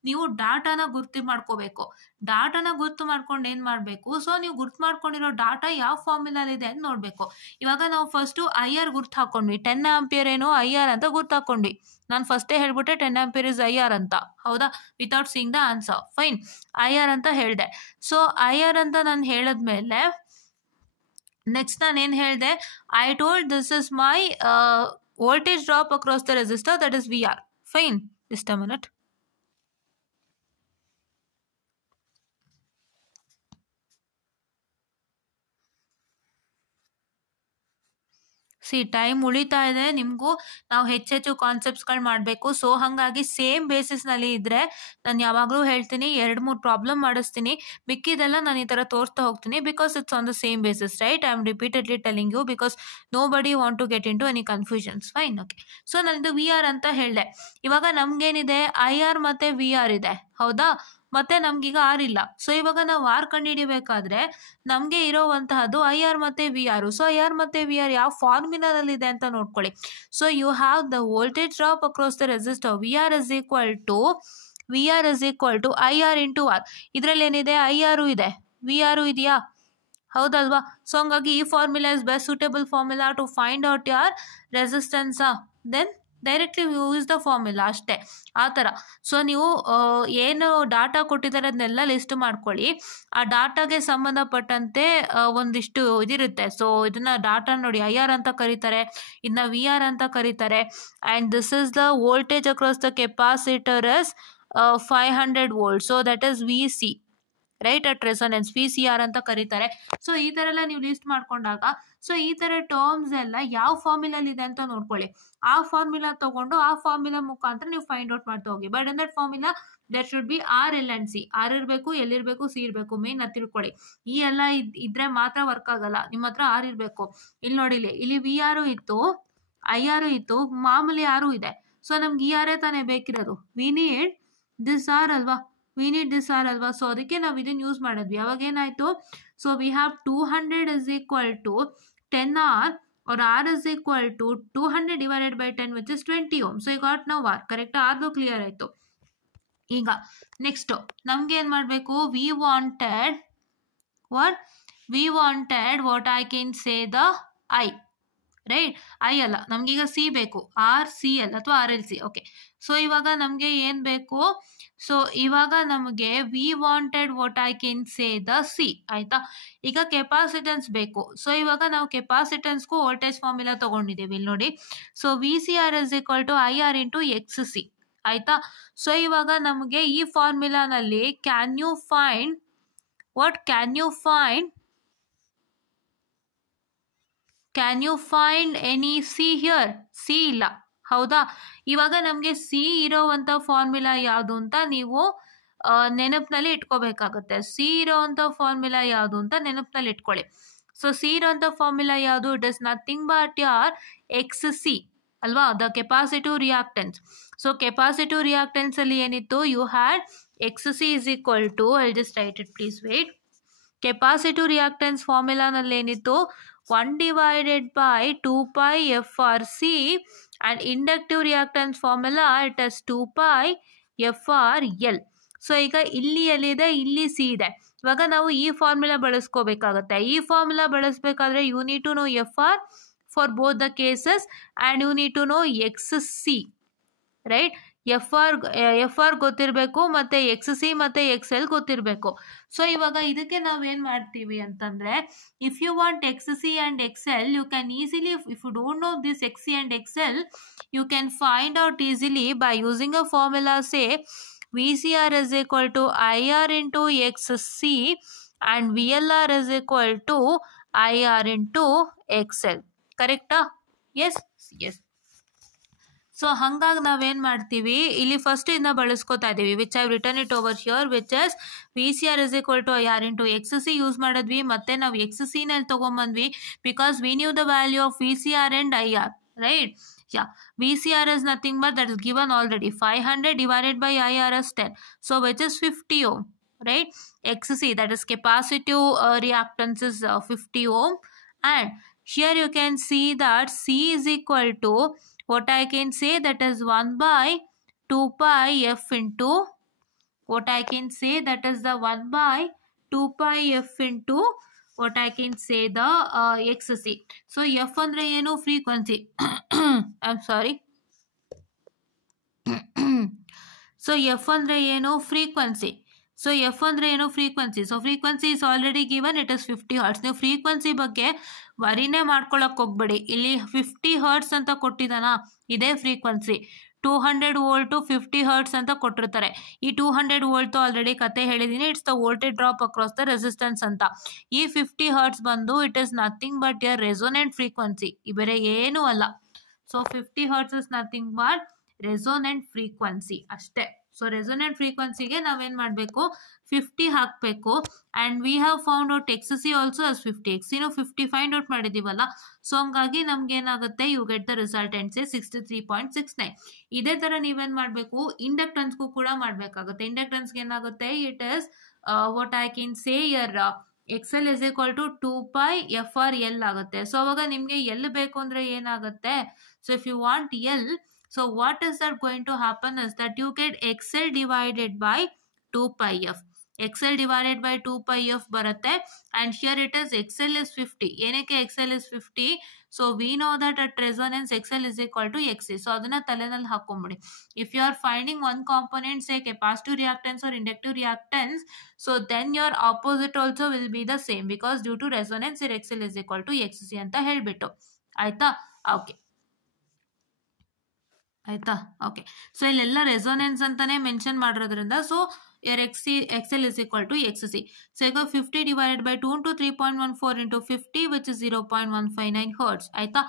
ನೀವು ಡಾಟಾನ ಗುರ್ತು ಮಾಡ್ಕೋಬೇಕು. ಡಾಟಾನ ಗುರ್ತು ಮಾಡ್ಕೊಂಡು ಏನು ಮಾಡಬೇಕು, ಸೊ ನೀವು ಗುರ್ತು ಮಾಡ್ಕೊಂಡಿರೋ ಡಾಟಾ ಯಾವ ಫಾರ್ಮುಲಾಲಿದೆ ಅಂತ ನೋಡಬೇಕು. ಇವಾಗ ನಾವು ಫಸ್ಟು ಐ ಆರ್ ಗುರ್ತು ಹಾಕೊಂಡ್ವಿ, 10 ಆಂಪಿಯರ್ ಏನು ಐ ಆರ್ ಅಂತ ಗುರ್ತು ಹಾಕೊಂಡ್ವಿ. ನಾನು ಫಸ್ಟೇ ಹೇಳ್ಬಿಟ್ಟೆ 10 ಆಂಪಿಯರ್ ಇಸ್ ಐ ಆರ್ ಅಂತ, ಹೌದಾ, without seeing the answer. Fine, I R ಅಂತ ಹೇಳಿದೆ. ಸೊ ಐ ಆರ್ ಅಂತ ನಾನು ಹೇಳಿದ್ಮೇಲೆ ನೆಕ್ಸ್ಟ್ ನಾನು ಏನು ಹೇಳಿದೆ, I told this is my voltage drop across the resistor, that is VR. Fine, just a minute. See time ಉಳಿತಾ ಇದೆ ನಿಮಗೂ, ನಾವು ಹೆಚ್ಚೆಚ್ಚು ಕಾನ್ಸೆಪ್ಟ್ಸ್ಗಳು ಮಾಡಬೇಕು. ಸೊ ಹಾಗಾಗಿ ಸೇಮ್ ಬೇಸಿಸ್ನಲ್ಲಿ ಇದ್ದರೆ ನಾನು ಯಾವಾಗಲೂ ಹೇಳ್ತೀನಿ 2-3 ಪ್ರಾಬ್ಲಮ್ ಮಾಡಿಸ್ತೀನಿ, ಮಿಕ್ಕಿದೆಲ್ಲ ನಾನು ಈ ಥರ ತೋರಿಸ್ತಾ ಹೋಗ್ತೀನಿ. Because it's on the same basis, right. I am repeatedly telling you because nobody want to get into any confusions. Fine, okay. So ನಾನಿದು ವಿ ಆರ್ ಅಂತ ಹೇಳಿದೆ. ಇವಾಗ ನಮಗೇನಿದೆ, ಐ ಆರ್ ಮತ್ತು ವಿ ಆರ್ ಇದೆ, ಹೌದಾ, ಮತ್ತು ನಮಗೀಗ ಆರ್ ಇಲ್ಲ. ಸೊ ಇವಾಗ ನಾವು ಆರ್ ಕಂಡುಹಿಡಿಬೇಕಾದ್ರೆ ನಮಗೆ ಇರೋವಂತಹದ್ದು ಐ ಆರ್ ಮತ್ತು V R. So I R ಮತ್ತು ವಿ ಆರ್ ಯಾವ ಫಾರ್ಮುಲಾದಲ್ಲಿದೆ ಅಂತ ನೋಡ್ಕೊಳ್ಳಿ. So you have the voltage drop across the resistor, V R is equal to I R into R. ಇದರಲ್ಲಿ ಏನಿದೆ, ಐ ಆರು ಇದೆ, ವಿ ಆರು ಇದೆಯಾ, ಹೌದಲ್ವಾ. ಸೊ ಹಂಗಾಗಿ ಈ formula is best suitable formula to find out your ರೆಸಿಸ್ಟೆನ್ಸಾ. Then directly use the formula, ಅಷ್ಟೇ, ಆ ಥರ. ಸೊ ನೀವು ಏನು ಡಾಟಾ ಕೊಟ್ಟಿದ್ದಾರೆ ಅದನ್ನೆಲ್ಲ ಲಿಸ್ಟ್ ಮಾಡ್ಕೊಳ್ಳಿ. ಆ ಡಾಟಾಗೆ ಸಂಬಂಧಪಟ್ಟಂತೆ ಒಂದಿಷ್ಟು ಇದಿರುತ್ತೆ. ಸೊ ಇದನ್ನು ಡಾಟಾ ನೋಡಿ, ಐ ಆರ್ ಅಂತ ಕರೀತಾರೆ, ಇದನ್ನ ವಿ ಆರ್ ಅಂತ ಕರೀತಾರೆ. And this is the voltage across the capacitor is 500 volts. So that is V C, right, at resonance, V C R ಅಂತ ಕರೀತಾರೆ. ಸೊ ಈ ಥರ ಎಲ್ಲ ನೀವು ಲಿಸ್ಟ್ ಮಾಡ್ಕೊಂಡಾಗ, ಸೊ ಈ ಥರ ಟರ್ಮ್ಸ್ ಎಲ್ಲ ಯಾವ ಫಾರ್ಮುಲಾಲಿದೆ ಅಂತ ನೋಡ್ಕೊಳ್ಳಿ. ಆ ಫಾರ್ಮುಲಾ ತೊಗೊಂಡು ಆ ಫಾರ್ಮುಲಾ ಮುಖಾಂತರ ನೀವು ಫೈಂಡ್ ಔಟ್ ಮಾಡ್ತಾ ಹೋಗಿ. But in that formula that should be R L and C. R ಇರಬೇಕು, ಎಲ್ ಇರಬೇಕು, ಸಿ ಇರಬೇಕು, ಮೇನ್ ಅದು ತಿಳ್ಕೊಳ್ಳಿ. ಈ ಎಲ್ಲ ಇದ್ರೆ ಮಾತ್ರ ವರ್ಕ್ ಆಗಲ್ಲ, ನಿಮ್ಮ ಹತ್ರ ಆರ್ ಇರಬೇಕು. ಇಲ್ಲಿ ನೋಡಿಲಿ, ಇಲ್ಲಿ ವಿ ಆರು ಇತ್ತು, ಐ ಆರು ಇತ್ತು, ಮಾಮೂಲಿ ಆರು ಇದೆ. ಸೊ ನಮ್ಗೆ ಈ ಆರೇ ತಾನೇ ಬೇಕಿರೋದು. ವಿ ನೀಡ್ ದಿಸ್ ಆರ್ ಅಲ್ವಾ, ವಿ ನೀಡ್ ದಿಸ್ ಆರ್ ಅಲ್ವಾ. ಸೊ ಅದಕ್ಕೆ ನಾವು ಇದನ್ನು ಯೂಸ್ ಮಾಡಿದ್ವಿ. ಅವಾಗ ಏನಾಯಿತು, so we have 200 is equal to 10 R, or R is equal to 200 divided by 10, which is 20 ohm. So you got now R, correct? R clear ಆಯಿತು. ಈಗ next ನಮ್ಗೆ ಏನು ಮಾಡಬೇಕು, we wanted what I can say the I, right. I ಅಲ್ಲ, ನಮಗೀಗ C ಬೇಕು, R C L ಅಥವಾ R L C. Okay. So ಇವಾಗ ನಮಗೆ ಏನು ಬೇಕು, ಸೊ ಇವಾಗ ನಮಗೆ we wanted what I can say the C, ಆಯಿತಾ. ಈಗ ಕೆಪಾಸಿಟೆನ್ಸ್ ಬೇಕು. ಸೊ ಇವಾಗ ನಾವು ಕೆಪಾಸಿಟೆನ್ಸ್ಗೂ ವೋಲ್ಟೇಜ್ ಫಾರ್ಮುಲಾ ತೊಗೊಂಡಿದ್ದೀವಿ, ಇಲ್ಲಿ ನೋಡಿ. So V C R is equal to I R into X C, ಆಯಿತಾ. ಸೊ ಇವಾಗ ನಮಗೆ ಈ ಫಾರ್ಮುಲಾನಲ್ಲಿ can you find any C here? C ಇಲ್ಲ, ಹೌದಾ. ಇವಾಗ ನಮಗೆ ಸಿ ಇರೋವಂಥ ಫಾರ್ಮುಲಾ ಯಾವುದು ಅಂತ ನೀವು ನೆನಪಿನಲ್ಲಿ ಇಟ್ಕೋಬೇಕಾಗುತ್ತೆ. ಸಿ ಇರೋವಂಥ ಫಾರ್ಮುಲಾ ಯಾವುದು ಅಂತ ನೆನಪಿನಲ್ಲಿ ಇಟ್ಕೊಳ್ಳಿ. ಸೊ ಸಿ ಇರೋವಂಥ ಫಾರ್ಮುಲಾ ಯಾವುದು? It is nothing but your X C ಅಲ್ವಾ, the capacitive reactance. So capacitive ರಿಯಾಕ್ಟೆನ್ಸಲ್ಲಿ ಏನಿತ್ತು, you had X C is equal to, I just write it, please wait. Capacitive reactance ಫಾರ್ಮುಲಾನಲ್ಲಿ ಏನಿತ್ತು, 1 divided by 2 pi FRC, and inductive reactance formula it is 2 pi FRL. So ಈಗ ಇಲ್ಲಿ ಎಲ್ಲಿದೆ, ಇಲ್ಲಿ ಸಿ ಇದೆ. ಇವಾಗ ನಾವು ಈ ಫಾರ್ಮುಲಾ ಬಳಸ್ಕೋಬೇಕಾಗತ್ತೆ. ಈ ಫಾರ್ಮುಲಾ ಬಳಸಬೇಕಾದ್ರೆ you need to know F R for both the cases and you need to know X C, right. F R ಗೊತ್ತಿರಬೇಕು ಮತ್ತು ಎಕ್ಸ್ ಸಿ ಮತ್ತು ಎಕ್ಸ್ ಎಲ್ ಗೊತ್ತಿರಬೇಕು. ಸೊ ಇವಾಗ ಇದಕ್ಕೆ ನಾವೇನು ಮಾಡ್ತೀವಿ ಅಂತಂದರೆ, if you want X C and X L, you can easily, if you don't know this X C and X L, you can find out easily by using a formula. Say VCR is equal to IR into XC and VLR is equal to IR into XL. Correct? Yes. So ಹಾಗಾಗಿ ನಾವೇನು ಮಾಡ್ತೀವಿ, ಇಲ್ಲಿ first ಇದನ್ನ ಬಳಸ್ಕೊತಾ ಇದ್ದೀವಿ, which I return it over here, which is VCR is equal to IR into XC use ಮಾಡಿದ್ವಿ, ಮತ್ತೆ ನಾವು XC ನಲ್ಲಿ ತೊಗೊಂಬಂದ್ವಿ because we knew the value of VCR and IR, right? Yeah, VCR is nothing but that is given already, 500 divided by IR is 10, so which is 50 ohm, right? XC, that is capacitive reactance, is 50 ohm, and here you can see that C is equal to what I can say, that is 1 by 2 pi f into what I can say, that is the 1 by 2 pi f into what I can say the XC. So F andre ಏನು frequency. I'm sorry. So F andre ಏನು frequency. So F ಅಂದರೆ ಏನು frequency. So frequency is already given, it is 50 hertz. ನೀವು frequency ಬಗ್ಗೆ ವರಿನೇ ಮಾಡ್ಕೊಳಕ್ಕೆ ಹೋಗ್ಬೇಡಿ, ಇಲ್ಲಿ 50 ಹರ್ಟ್ಸ್ ಅಂತ ಕೊಟ್ಟಿದ್ದಾನ, ಇದೇ ಫ್ರೀಕ್ವೆನ್ಸಿ. 200 ವೋಲ್ಟು 50 ಹರ್ಟ್ಸ್ ಅಂತ ಕೊಟ್ಟಿರ್ತಾರೆ. ಈ 200 ವೋಲ್ಟು ಆಲ್ರೆಡಿ ಕತೆ ಹೇಳಿದ್ದೀನಿ, it's the voltage drop across the resistance ಅಂತ. ಈ 50 ಹರ್ಟ್ಸ್ ಬಂದು it is nothing but your resonant frequency, ಬೇರೆ ಏನೂ ಅಲ್ಲ. So 50 hertz is nothing but resonant frequency ಅಷ್ಟೇ. ಸೊ ರೆಸೋನೆಂಟ್ ಫ್ರೀಕ್ವೆನ್ಸಿಗೆ ನಾವೇನು ಮಾಡಬೇಕು, 50 ಹಾಕಬೇಕು. And we have found out X C also as 50. ಎಕ್ಸಿನೂ 50 ಫೈಂಡ್ ಔಟ್ ಮಾಡಿದ್ದೀವಲ್ಲ. ಸೊ ಹಂಗಾಗಿ ನಮ್ಗೆ ಏನಾಗುತ್ತೆ, you get the result and say 63.69. ಇದೇ ಥರ ನೀವೇನು ಮಾಡಬೇಕು, ಇಂಡಕ್ಟೆನ್ಸ್ಗೂ ಕೂಡ ಮಾಡಬೇಕಾಗುತ್ತೆ. ಇಂಡಕ್ಟೆನ್ಸ್ಗೆ ಏನಾಗುತ್ತೆ, it is what I can say your X L is equal to 2 pi F R L ಆಗುತ್ತೆ. ಸೊ ಅವಾಗ ನಿಮಗೆ ಎಲ್ ಬೇಕು ಅಂದರೆ ಏನಾಗುತ್ತೆ, so if you want L, so what is that going to happen is that you get XL divided by 2 pi f. XL divided by 2 pi f ಬರುತ್ತೆ. And here it is XL is 50. ಏನಕ್ಕೆ XL is 50? So we know that at resonance XL is equal to XC. So ಅದನ್ನ ತಲೆನಲ್ಲಿ ಹಾಕೊಂಬಿಡಿ. If you are finding one component, say capacitive reactance or inductive reactance, so then your opposite also will be the same because due to resonance your XL is equal to XC ಅಂತ ಹೇಳ್ಬಿಟ್ಟು ಆಯ್ತಾ. Okay ಆಯ್ತಾ. Okay, so ಇಲ್ಲೆಲ್ಲ resonance ಅಂತಾನೆ mention ಮಾಡಿರೋದ್ರಿಂದ so your XL is equal to XC. So ಈಗ 50 divided by 2 into 3.14 into 50 which is 0.159 hertz ಆಯ್ತಾ.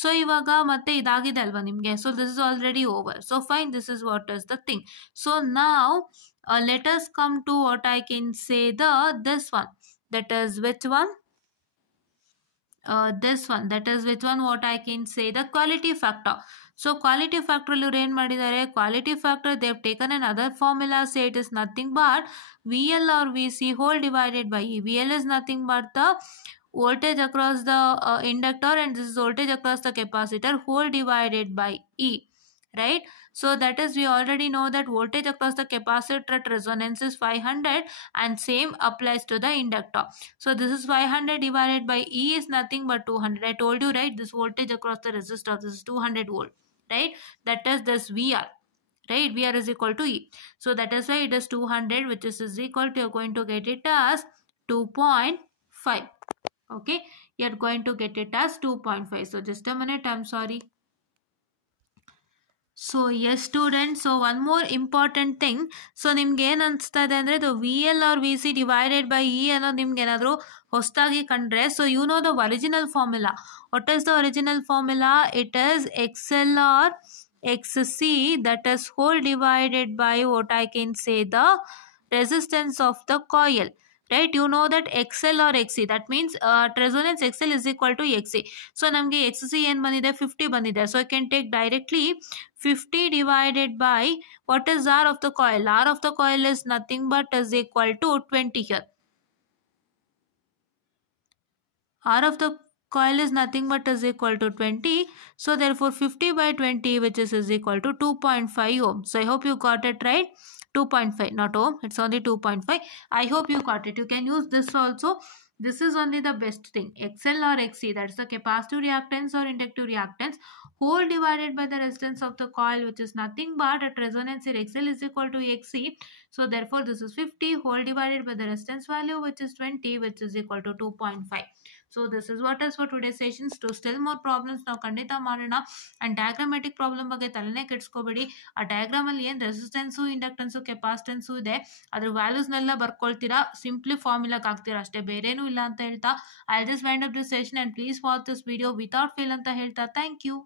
So ಇವಾಗ ಮತ್ತೆ ಇದಾಗಿದೆ ಅಲ್ವಾ ನಿಮಗೆ. So this is already over. So fine, this is what is the thing. So ನಾವ್ let us come to what I can say this one, that is which one, this one, that is which one, what I can say, the quality factor. So quality factor ಇವರು ಏನು ಮಾಡಿದ್ದಾರೆ, quality factor they have taken another formula, say it is nothing but VL or VC whole divided by E. VL is nothing but the voltage across the inductor and this is voltage across the capacitor whole divided by E, right? So that is, we already know that voltage across the capacitor at resonance is 500 and same applies to the inductor. So this is 500 divided by E is nothing but 200. I told you, right, this voltage across the resistor, this is 200 volt, right? That is this VR, right? VR is equal to E. So that is why it is 200 which is equal to, you're going to get it as 2.5. Okay, you're going to get it as 2.5. So just a minute, I'm sorry. So yes student, so one more important thing. So ನಿಮ್ಗೆ ಏನು ಅನಿಸ್ತಾ ಇದೆ ಅಂದರೆ ಇದು V L R V C divided by E ಅನ್ನೋದು ನಿಮ್ಗೆ ಏನಾದರೂ ಹೊಸದಾಗಿ ಕಂಡ್ರೆ, so you know the original formula. What is the original formula? It is X L R X C that is whole divided by what I can say the resistance of the coil, right? You know that XL or XC, that means resonance XL is equal to XC. So namge XC ಏನು ಬಂದಿದೆ, 50 ಬಂದಿದೆ. So I can take directly 50 divided by what is R of the coil. R of the coil is nothing but is equal to 20 here. R of the coil is nothing but is equal to 20. So therefore 50 by 20 which is equal to 2.5 ohm. So I hope you got it right. 2.5, not ohm, it's only 2.5. I hope you got it. You can use this also. This is only the best thing. XL or XC, that's the capacitive reactance or inductive reactance, whole divided by the resistance of the coil, which is nothing but at resonance here XL is equal to XC. So therefore this is 50 whole divided by the resistance value, which is 20, which is equal to 2.5. So this is what is for today's sessions. To still more problems ನಾವು ಖಂಡಿತ ಮಾಡೋಣ. And diagrammatic problem ಬಗ್ಗೆ ತಲೆನೇ ಕೆಡಿಸ್ಕೋಬೇಡಿ. ಆ ಡಯಾಗ್ರಾಮ್ ಅಲ್ಲಿ ಏನು ರೆಸಿಸ್ಟೆನ್ಸು, ಇಂಡಕ್ಟೆನ್ಸು, ಕೆಪಾಸಿಟೆನ್ಸು ಇದೆ, ಅದ್ರ ವ್ಯಾಲ್ಯೂಸ್ನೆಲ್ಲ ಬರ್ಕೊಳ್ತೀರಾ, ಸಿಂಪ್ಲಿ ಫಾರ್ಮುಲಾಕ್ ಹಾಕ್ತೀರಾ ಅಷ್ಟೇ, ಬೇರೇನೂ ಇಲ್ಲ ಅಂತ ಹೇಳ್ತಾ I just wind up this session and please watch this video without fail ಅಂತ ಹೇಳ್ತಾ ಥ್ಯಾಂಕ್ ಯು.